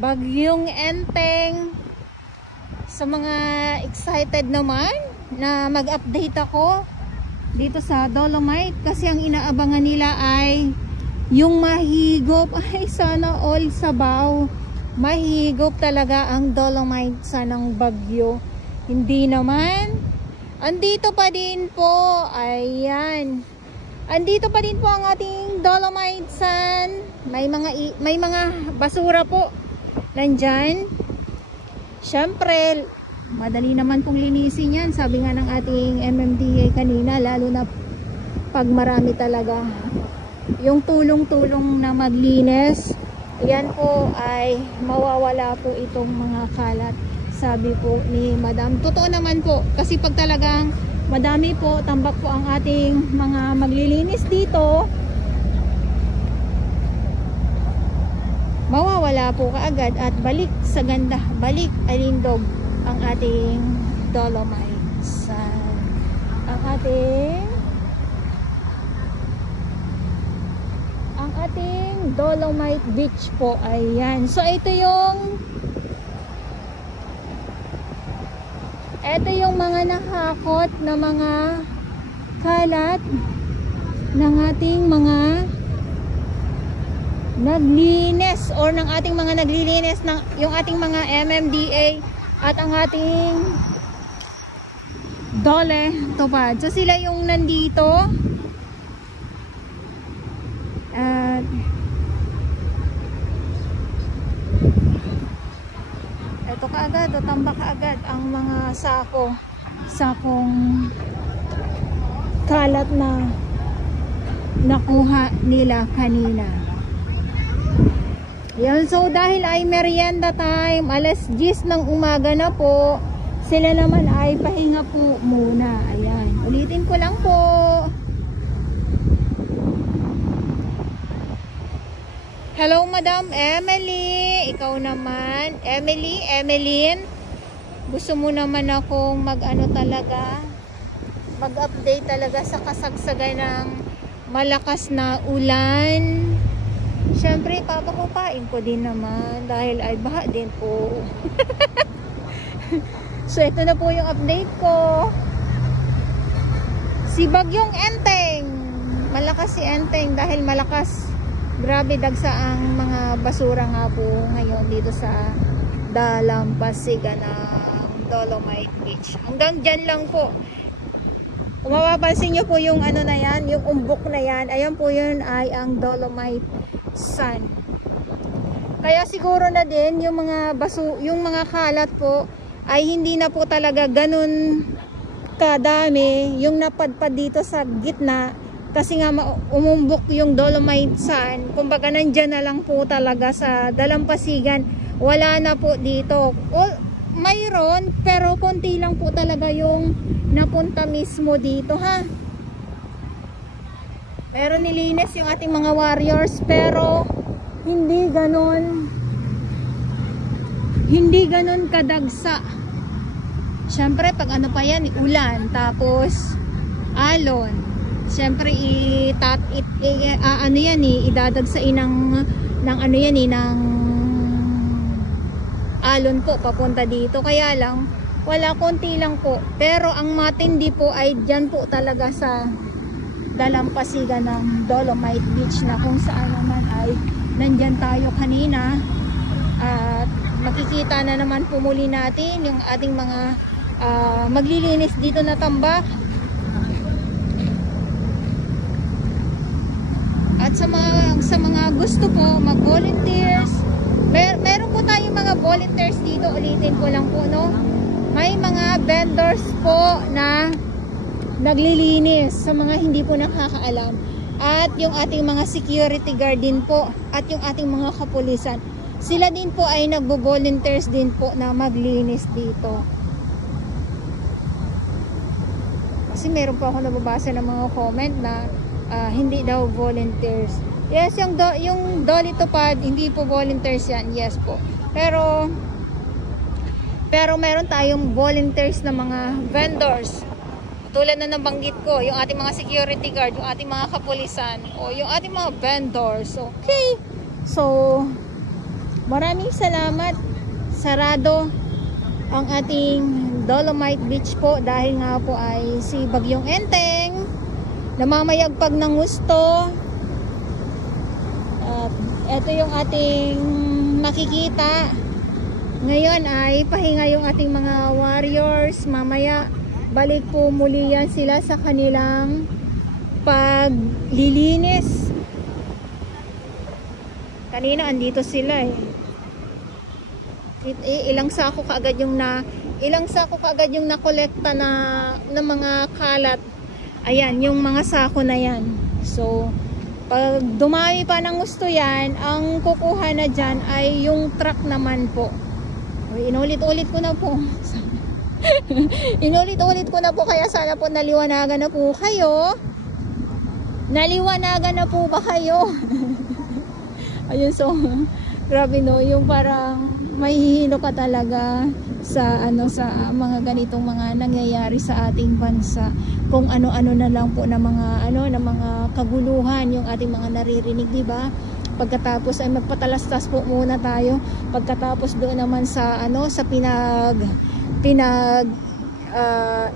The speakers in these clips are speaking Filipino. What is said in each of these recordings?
Bagyong Enteng. Sa mga excited naman na mag-update ako dito sa Dolomite, kasi ang inaabangan nila ay yung mahigop. Ay, sana all sabaw. Mahigop talaga ang Dolomite sa ng bagyo. Hindi naman. Andito pa din po. Ayan. Andito pa din po ang ating Dolomite Sun. May mga basura po nandyan. Syempre, madali naman pong linisin yan. Sabi nga ng ating MMDA kanina, lalo na pag marami talaga yung tulong-tulong na maglinis. Yan po ay mawawala po itong mga kalat, sabi po ni Madam. Totoo naman po, kasi pag talagang madami po, tambak po ang ating mga maglilinis dito, mawawala po kaagad at balik sa ganda, balik alindog ang ating Dolomite Sun. Ang ating Dolomite Beach po. Ayan. So ito yung mga nakakot na mga kalat ng ating mga naglinis or ng ating mga naglilinis ng yung ating mga MMDA at ang ating Dole Tupad. So sila yung nandito at ito kaagad, tambak kaagad ang mga sakong kalat na nakuha nila kanina. Yan, so dahil ay merienda time, alas 10 ng umaga na po, sila naman ay pahinga po muna. Ayan, ulitin ko lang po. Hello Madam Emily, ikaw naman, Emeline, gusto mo naman akong mag-update talaga sa kasagsagan ng malakas na ulan. Siyempre, papakupain ko din naman dahil ay baha din po. So, ito na po yung update ko. Si Bagyong Enteng. Malakas si Enteng dahil malakas. Grabe dagsa ang mga basura nga po ngayon dito sa dalampasigan ng Dolomite Beach. Hanggang dyan lang po. Kung mapapansin nyo po yung ano na yan, yung umbok na yan, ayan po yun ay ang Dolomite Sun. Kaya siguro na din yung mga kalat po ay hindi na po talaga ganun kadami yung napadpad dito sa gitna, kasi nga umumbok yung Dolomite Sun. Kumbaga nandyan na lang po talaga sa dalampasigan, wala na po dito. Mayroon, pero konti lang po talaga yung napunta mismo dito, ha. Pero nilinis yung ating mga warriors, pero hindi ganon kadagsa. Syempre pag ano pa yan, ulan, tapos alon, syempre idadagsain ng alon po papunta dito. Kaya lang wala, konti lang po, pero ang matindi po ay dyan po talaga sa dalampasigan ng Dolomite Beach, na kung saan naman ay nandyan tayo kanina. At makikita na naman po muli natin yung ating mga maglilinis dito na tambak. At sa mga gusto po mag-volunteers, meron po tayong mga volunteers dito. Ulitin ko lang po, no? May mga vendors po na naglilinis sa mga hindi po nakakaalam. At yung ating mga security guard din po, at yung ating mga kapulisan, sila din po ay nagbo-volunteers din po na maglinis dito. Kasi meron po ako nababasa ng mga comment na hindi daw volunteers. Yes, yung Dolly Tupad, hindi po volunteers yan. Yes po. Pero meron tayong volunteers na mga vendors. Tulad na nabanggit ko, yung ating mga security guard, yung ating mga kapulisan, o yung ating mga vendors. Okay. So, Maraming salamat. Sarado ang ating Dolomite Beach po dahil nga po ay si Bagyong Enteng namamayagpag ng gusto. At ito yung ating makikita. Ngayon ay pahinga yung ating mga warriors. Mamaya balik po muli yan sila sa kanilang paglilinis. Kanina andito sila eh. Ilang sako kaagad yung nakolekta na ng mga kalat. Ayan, yung mga sako na yan. So, pag dumami pa ng gusto yan, ang kukuha na dyan ay yung truck naman po. Inulit-ulit ko na po. Inulit-ulit ko na po, kaya sana po naliwanagan na po kayo. Naliwanagan na po ba kayo? Ayun, so grabe no, yung parang mahihilo ka talaga sa sa mga ganitong mga nangyayari sa ating bansa. Kung ano-ano na lang po na mga na mga kaguluhan yung ating mga naririnig, di ba? Pagkatapos ay magpatalastas po muna tayo. Pagkatapos doon naman sa sa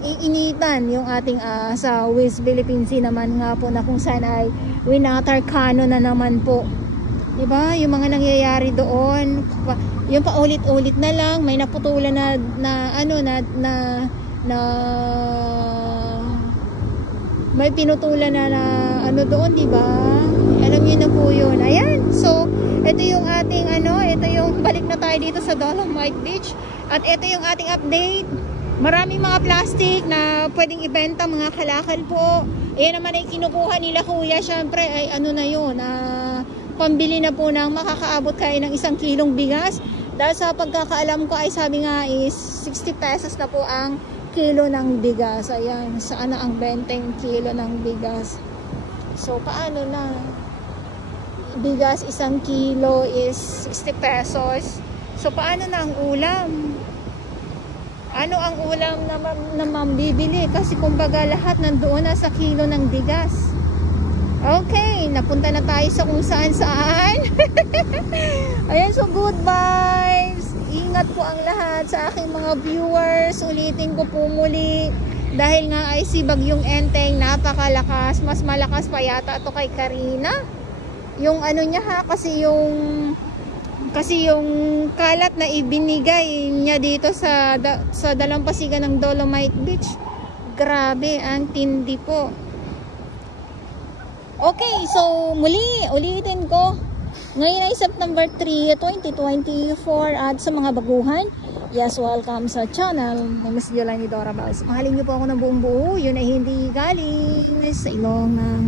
iinitan yung ating sa West Philippine Sea naman nga po, na kung saan ay winatarkano na naman po. Diba? Yung mga nangyayari doon, yung paulit-ulit na lang, may naputulan na may pinutulan na doon, diba? Alam niyo na po yun. Ayan. So, ito yung ating ito yung balik na tayo dito sa Dolomite Beach. At ito yung ating update. Maraming mga plastic na pwedeng ibenta, mga kalakal po. Ayan naman ay kinukuha nila kuya. Syempre ay na yun, pambili na po ng makakaabot kayo ng 1 kilong bigas. Dahil sa pagkakaalam ko ay sabi nga is 60 pesos na po ang kilo ng bigas. Ayan, saan na ang 20 kilo ng bigas? So paano na? Bigas 1 kilo is 60 pesos. So paano na ang ulam? Ano ang ulam na mambibili? Kasi kumbaga lahat nandoon na sa kilo ng bigas. Okay, napunta na tayo sa kung saan. Ayan, so good vibes. Ingat po ang lahat sa aking mga viewers. Ulitin ko po muli. Dahil nga ay si Bagyong Enteng, napakalakas. Mas malakas pa yata ito kay Karina. Yung niya kasi yung kalat na ibinigay niya dito sa dalampasigan ng Dolomite Beach. Grabe, ang tindi po. Okay, so ulitin ko. Ngayon ay September 3, 2024 at sa mga baguhan, yes, welcome sa channel ni Miss Yolani Dora Baus. Mahalin niyo po ako ng buong buo. Yun ay hindi galing sa ilong ng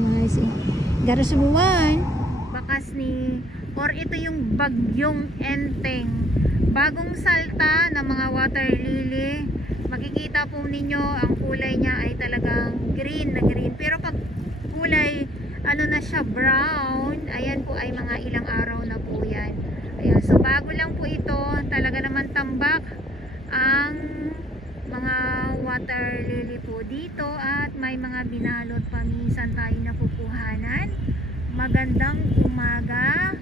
Garasubuan. Bakas ni, or ito yung Bagyong Enteng. Bagong salta ng mga water lily. Makikita po ninyo ang kulay niya ay talagang green na green. Pero pag kulay na siya, brown, ayan po ay mga ilang araw na po yan. Ayan, so bago lang po ito, talaga naman tambak ang mga water lily po dito, at may mga binalot pa minsan tayo nakukuhanan. Magandang umaga,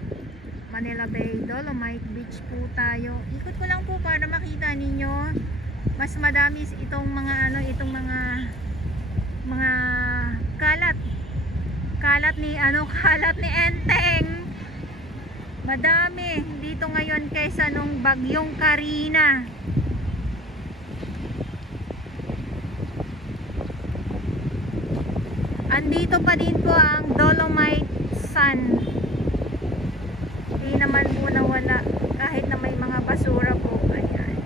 Manila Bay, Dolomite Beach po tayo. Ikot ko lang po para makita ninyo. Mas madami itong mga mga kalat ni Enteng. Madami dito ngayon kaysa nung Bagyong Karina. Andito pa din po ang Dolomite Sun. Hindi naman po nawala kahit na may mga basura po. Ayan.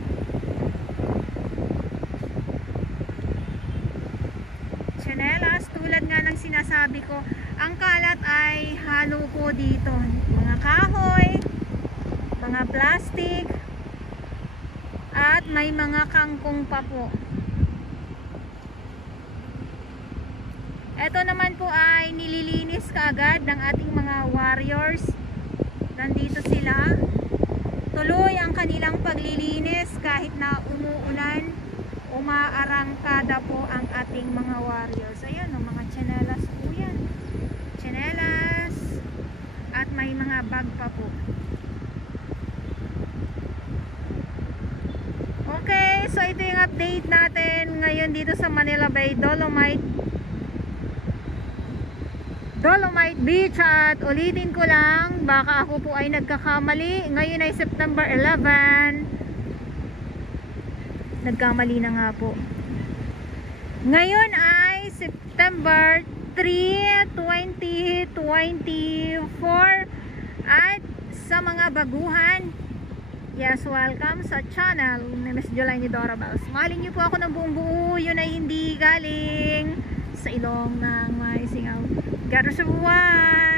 Chanelas, tulad nga ng sinasabi ko, ang kalat ay halo po dito. Mga kahoy, mga plastic, at may mga kangkong pa po. Ito naman po ay nililinis kaagad ng ating mga warriors. Nandito sila. Tuloy ang kanilang paglilinis kahit na umuulan, umaarangkada po ang ating mga warriors. Ayan, mga chanelas po yan. Chanelas. At may mga bag pa po. So ito yung update natin ngayon dito sa Manila Bay Dolomite Beach. At ulitin ko lang, baka ako po ay nagkakamali. Ngayon ay September 11. Nagkamali na nga po. Ngayon ay September 3, 2024. At sa mga baguhan, yes, welcome sa channel ni Miss Jolene Dora Bells. Mahalin niyo po ako ng buong buo. Yun ay hindi galing sa ilong ng may singaw. God bless everyone.